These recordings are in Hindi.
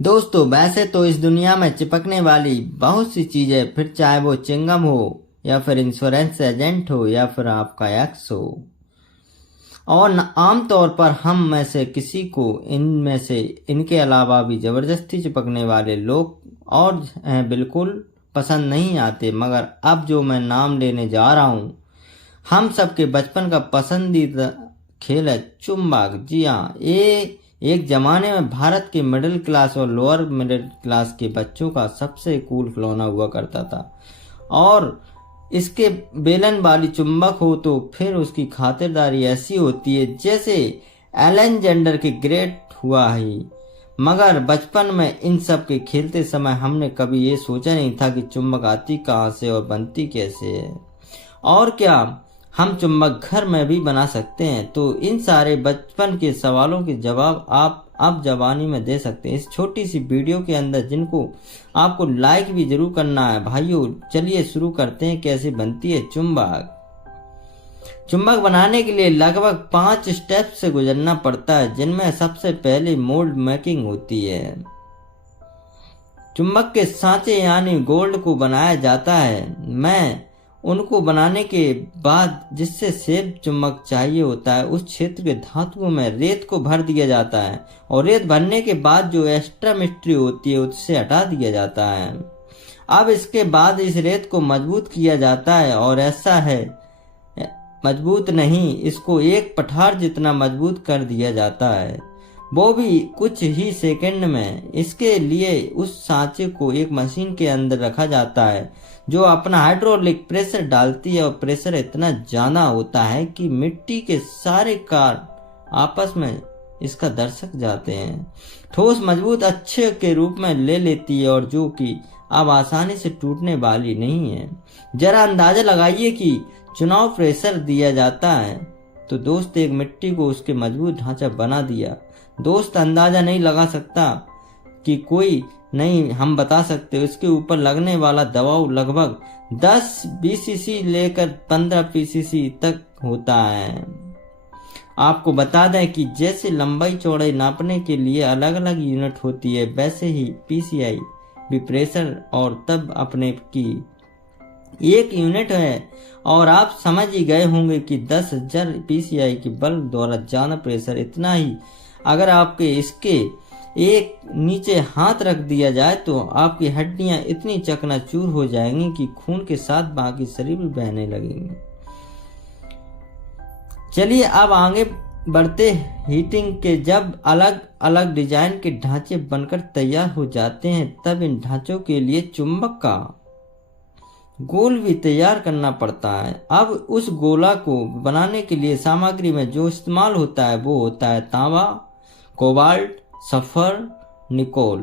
दोस्तों, वैसे तो इस दुनिया में चिपकने वाली बहुत सी चीजें, फिर चाहे वो चिंगम हो या फिर इंश्योरेंस एजेंट हो या फिर आपका एक्स हो, और आमतौर पर हम में से किसी को इनमें से इनके अलावा भी जबरदस्ती चिपकने वाले लोग और हैं बिल्कुल पसंद नहीं आते। मगर अब जो मैं नाम लेने जा रहा हूँ, हम सबके बचपन का पसंदीदा खेल है चुम्बक। जी हाँ, ये एक जमाने में भारत के मिडिल क्लास और लोअर मिडिल क्लास के बच्चों का सबसे कूल खिलौना हुआ करता था। और इसके बेलन वाली चुंबक हो तो फिर उसकी खातिरदारी ऐसी होती है जैसे एलेक्जेंडर के ग्रेट हुआ ही। मगर बचपन में इन सब के खेलते समय हमने कभी ये सोचा नहीं था कि चुंबक आती कहाँ से और बनती कैसे है, और क्या हम चुंबक घर में भी बना सकते हैं। तो इन सारे बचपन के सवालों के जवाब आप अब जवानी में दे सकते हैं इस छोटी सी वीडियो के अंदर, जिनको आपको लाइक भी जरूर करना है। भाइयों, चलिए शुरू करते हैं कैसे बनती है चुंबक। चुंबक बनाने के लिए लगभग 5 स्टेप से गुजरना पड़ता है, जिनमें सबसे पहले मोल्ड मेकिंग होती है। चुंबक के सांचे यानी गोल्ड को बनाया जाता है। मैं उनको बनाने के बाद जिससे सेब चुंबक चाहिए होता है, उस क्षेत्र के धातुओं में रेत को भर दिया जाता है, और रेत भरने के बाद जो एक्स्ट्रा मिस्ट्री होती है उससे हटा दिया जाता है। अब इसके बाद इस रेत को मजबूत किया जाता है, और ऐसा है मजबूत नहीं, इसको एक पठार जितना मजबूत कर दिया जाता है, वो भी कुछ ही सेकंड में। इसके लिए उस सांचे को एक मशीन के अंदर रखा जाता है जो अपना हाइड्रोलिक प्रेशर डालती है, और प्रेशर इतना ज्यादा होता है कि मिट्टी के सारे कार आपस में इसका दर्शक जाते हैं, ठोस मजबूत अच्छे के रूप में ले लेती है, और जो कि अब आसानी से टूटने वाली नहीं है। जरा अंदाजा लगाइए कि चुनाव प्रेशर दिया जाता है तो दोस्त एक मिट्टी को उसके मजबूत ढांचा बना दिया। दोस्त अंदाजा नहीं लगा सकता कि कोई नहीं, हम बता सकते इसके ऊपर लगने वाला दबाव लगभग 10 बीसीसी लेकर 15 पीसीसी तक होता है। आपको बता दें कि जैसे लंबाई चौड़ाई नापने के लिए अलग अलग यूनिट होती है, वैसे ही पीसीआई भी प्रेशर और तब अपने की एक यूनिट है। और आप समझ ही गए होंगे कि 10,000 पीसीआई के बल द्वारा ज्यादा प्रेशर इतना ही अगर आपके इसके एक नीचे हाथ रख दिया जाए तो आपकी हड्डियां इतनी चकनाचूर हो जाएंगी कि खून के साथ बाकी शरीर भी बहने लगेंगे। चलिए अब आगे बढ़ते हीटिंग के। जब अलग अलग डिजाइन के ढांचे बनकर तैयार हो जाते हैं, तब इन ढांचों के लिए चुंबक का गोल भी तैयार करना पड़ता है। अब उस गोला को बनाने के लिए सामग्री में जो इस्तेमाल होता है वो होता है तांबा, कोबाल्ट, सल्फर, निकोल,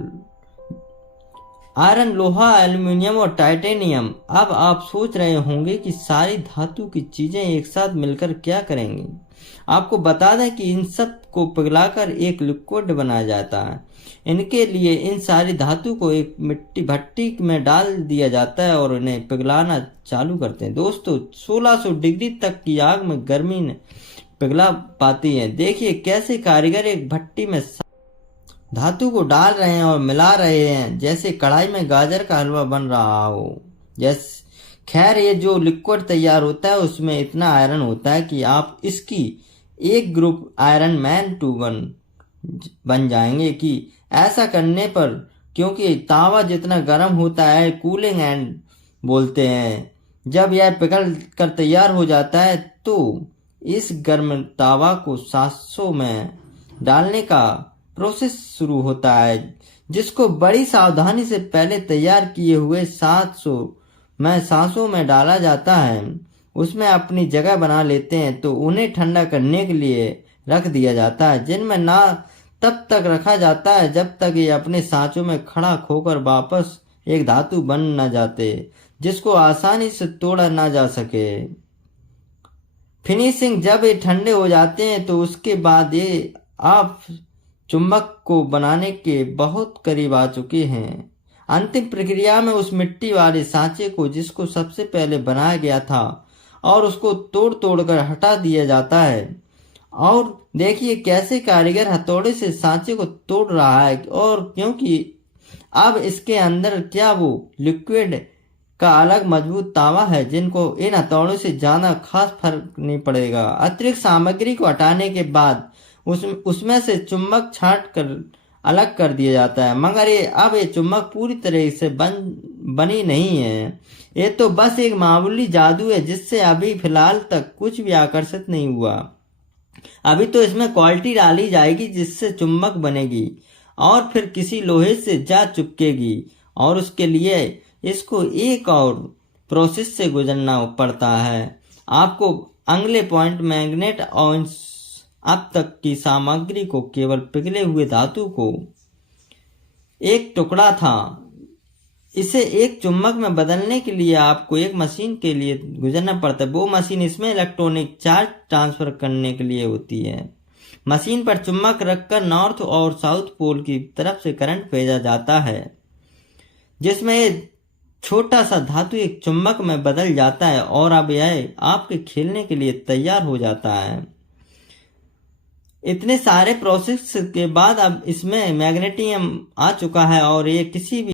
आयरन, लोहा, एल्युमिनियम और टाइटेनियम। अब आप सोच रहे होंगे कि सारी धातु की चीजें एक साथ मिलकर क्या करेंगे। आपको बता दें कि इन सब को पिघलाकर एक लिक्विड बनाया जाता है। इनके लिए इन सारी धातु को एक मिट्टी भट्टी में डाल दिया जाता है और इन्हें पिघलाना चालू करते हैं। दोस्तों, 1600 डिग्री तक की आग में गर्मी ने पिघला पाती है। देखिए कैसे कारीगर एक भट्टी में धातु को डाल रहे हैं और मिला रहे हैं जैसे कढ़ाई में गाजर का हलवा बन रहा हो। जैसे खैर, ये जो लिक्विड तैयार होता है उसमें इतना आयरन होता है कि आप इसकी एक ग्रुप आयरन मैन 2 बन जाएंगे। कि ऐसा करने पर, क्योंकि तावा जितना गर्म होता है, कूलिंग एंड बोलते हैं। जब यह पिघल कर तैयार हो जाता है तो इस गर्म तावा को 700 में डालने का प्रोसेस शुरू होता है, जिसको बड़ी सावधानी से पहले तैयार किए हुए 700 में सांसों में डाला जाता है। उसमें अपनी जगह बना लेते हैं तो उन्हें ठंडा करने के लिए रख दिया जाता है, जिनमें ना तब तक रखा जाता है जब तक ये अपने सांचों में खड़ा खोकर वापस एक धातु बन न जाते जिसको आसानी से तोड़ा ना जा सके। फिनिशिंग, जब ये ठंडे हो जाते हैं तो उसके बाद ये आप चुंबक को बनाने के बहुत करीब आ चुके हैं। अंतिम प्रक्रिया में उस मिट्टी वाले सांचे को, जिसको सबसे पहले बनाया गया था, और उसको तोड़ तोड़ कर हटा दिया जाता है, और देखिए कैसे कारीगर हथौड़े से सांचे को तोड़ रहा है, और क्योंकि अब इसके अंदर क्या वो लिक्विड का अलग मजबूत तावा है, जिनको इन हथौड़ों से ज्यादा खास फर्क नहीं पड़ेगा। अतिरिक्त सामग्री को हटाने के बाद उसमें से चुंबक छांट कर अलग कर दिया जाता है, मगर ये चुंबक पूरी तरह से बनी नहीं है। ये तो बस एक मामूली जादू है जिससे अभी फिलहाल तक कुछ भी आकर्षित नहीं हुआ। अभी तो इसमें क्वालिटी डाली जाएगी जिससे चुंबक बनेगी और फिर किसी लोहे से जा चिपकेगी, और उसके लिए इसको एक और प्रोसेस से गुजरना पड़ता है। आपको अगले पॉइंट मैग्नेट और अब तक की सामग्री को केवल पिघले हुए धातु को एक टुकड़ा था, इसे एक चुंबक में बदलने के लिए आपको एक मशीन के लिए गुजरना पड़ता है। वो मशीन इसमें इलेक्ट्रॉनिक चार्ज ट्रांसफर करने के लिए होती है। मशीन पर चुंबक रखकर नॉर्थ और साउथ पोल की तरफ से करंट भेजा जाता है, जिसमें छोटा सा धातु एक चुंबक में बदल जाता है, और अब यह आपके खेलने के लिए तैयार हो जाता है। इतने सारे प्रोसेस के बाद अब इसमें मैग्नेटियम आ चुका है, और ये किसी भी